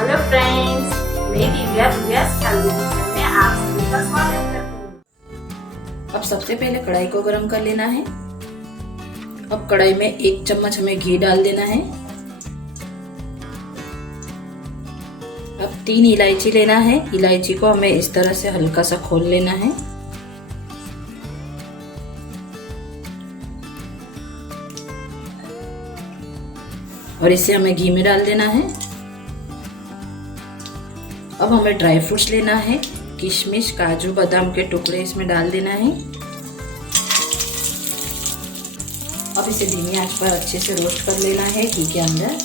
Hello friends, मैं दिव्या में आप सभी का स्वागत करती हूँ। अब सबसे पहले कढ़ाई को गरम कर लेना है। अब कढ़ाई में 1 चम्मच हमें घी डाल देना है। अब 3 इलायची लेना है। इलायची को हमें इस तरह से हल्का सा खोल लेना है। और इसे हमें घी में डाल देना है। अब हमें ड्राई फ्रूट्स लेना है। किशमिश, काजू, बादाम के टुकड़े इसमें डाल देना है। अब इसे धीमी आंच पर अच्छे से रोस्ट कर लेना है घी के अंदर।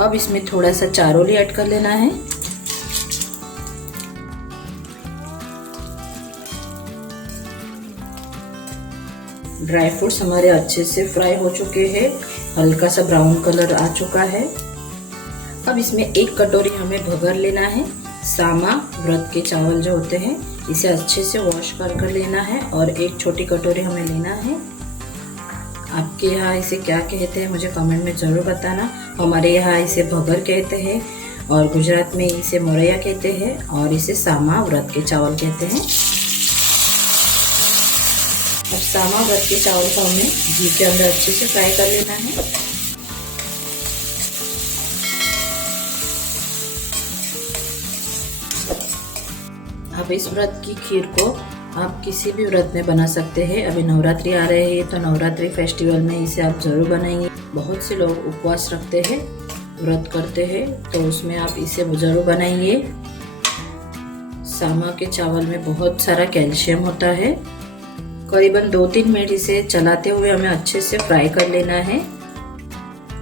अब इसमें थोड़ा सा चारोली ऐड कर लेना है। ड्राई फ्रूट्स हमारे अच्छे से फ्राई हो चुके हैं, हल्का सा ब्राउन कलर आ चुका है। अब इसमें 1 कटोरी हमें भगर लेना है। सामा व्रत के चावल जो होते हैं, इसे अच्छे से वॉश कर लेना है। और 1 छोटी कटोरी हमें लेना है। आपके यहाँ इसे क्या कहते हैं मुझे कमेंट में ज़रूर बताना। हमारे यहाँ इसे भगर कहते हैं और गुजरात में इसे मोरैया कहते हैं और इसे सामा व्रत के चावल कहते हैं। अब सामा व्रत के चावल को हमें घी के अंदर अच्छे से फ्राई कर लेना है। अब इस व्रत की खीर को आप किसी भी व्रत में बना सकते हैं। अभी नवरात्रि आ रहे हैं तो नवरात्रि फेस्टिवल में इसे आप ज़रूर बनाएंगे। बहुत से लोग उपवास रखते हैं, व्रत करते हैं, तो उसमें आप इसे ज़रूर बनाएंगे। सामा के चावल में बहुत सारा कैल्शियम होता है। करीबन 2-3 मिनट इसे चलाते हुए हमें अच्छे से फ्राई कर लेना है।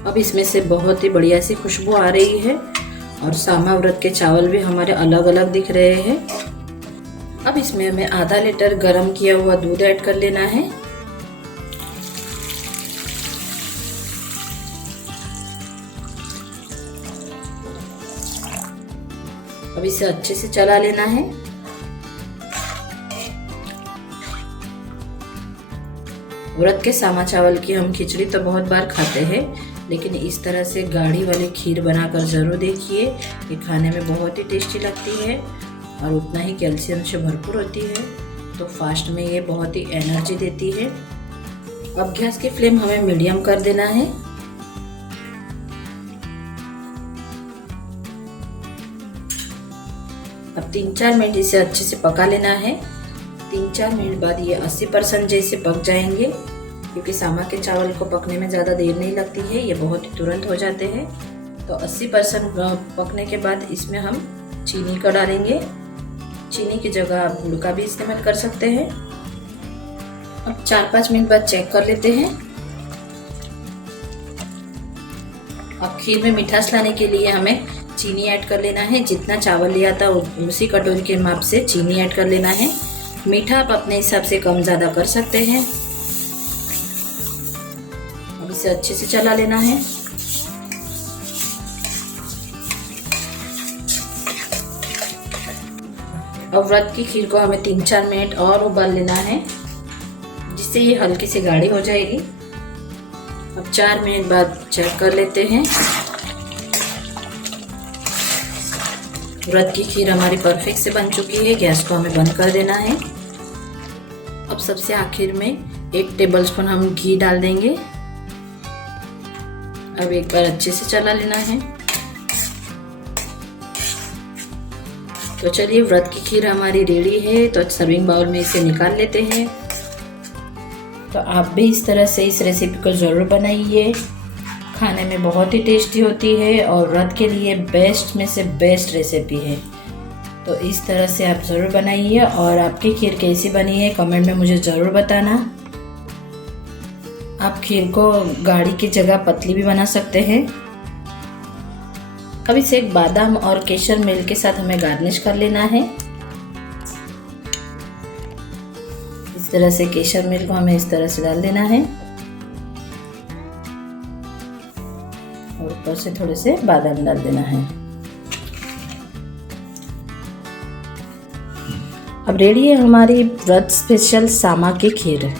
अब इसमें से बहुत ही बढ़िया सी खुशबू आ रही है और सामा व्रत के चावल भी हमारे अलग अलग दिख रहे हैं। अब इसमें हमें आधा लीटर गरम किया हुआ दूध ऐड कर लेना है। अब इसे अच्छे से चला लेना है। व्रत के सामा चावल की हम खिचड़ी तो बहुत बार खाते हैं, लेकिन इस तरह से गाढ़ी वाली खीर बनाकर ज़रूर देखिए। ये खाने में बहुत ही टेस्टी लगती है और उतना ही कैल्शियम से भरपूर होती है। तो फास्ट में ये बहुत ही एनर्जी देती है। अब गैस की फ्लेम हमें मीडियम कर देना है। अब 3-4 मिनट इसे अच्छे से पका लेना है। 3-4 मिनट बाद ये 80% जैसे पक जाएंगे, क्योंकि सामा के चावल को पकने में ज़्यादा देर नहीं लगती है, ये बहुत ही तुरंत हो जाते हैं। तो 80% पकने के बाद इसमें हम चीनी का डालेंगे। चीनी की जगह आप गुड़ का भी इस्तेमाल कर सकते हैं। अब 4-5 मिनट बाद चेक कर लेते हैं। अब खीर में मिठास लाने के लिए हमें चीनी ऐड कर लेना है। जितना चावल लिया था उसी कटोरी के माप से चीनी ऐड कर लेना है। मीठा आप अपने हिसाब से कम ज़्यादा कर सकते हैं। अब इसे अच्छे से चला लेना है। अब व्रत की खीर को हमें 3-4 मिनट और उबाल लेना है, जिससे ये हल्की सी गाढ़ी हो जाएगी। अब 4 मिनट बाद चेक कर लेते हैं। व्रत की खीर हमारी परफेक्ट से बन चुकी है। गैस को हमें बंद कर देना है। अब सबसे आखिर में 1 टेबलस्पून हम घी डाल देंगे। अब एक बार अच्छे से चला लेना है। तो चलिए, व्रत की खीर हमारी रेडी है। तो सर्विंग बाउल में इसे निकाल लेते हैं। तो आप भी इस तरह से इस रेसिपी को ज़रूर बनाइए। खाने में बहुत ही टेस्टी होती है और व्रत के लिए बेस्ट में से बेस्ट रेसिपी है। तो इस तरह से आप ज़रूर बनाइए। और आपकी खीर कैसी बनी है कमेंट में मुझे ज़रूर बताना। आप खीर को गाढ़ी की जगह पतली भी बना सकते हैं। अब इसे एक बादाम और केसर मिल्क के साथ हमें गार्निश कर लेना है। इस तरह से केसर मिल्क को हमें इस तरह से डाल देना है और ऊपर से थोड़े से बादाम डाल देना है। अब रेडी है हमारी व्रत स्पेशल सामा की खीर।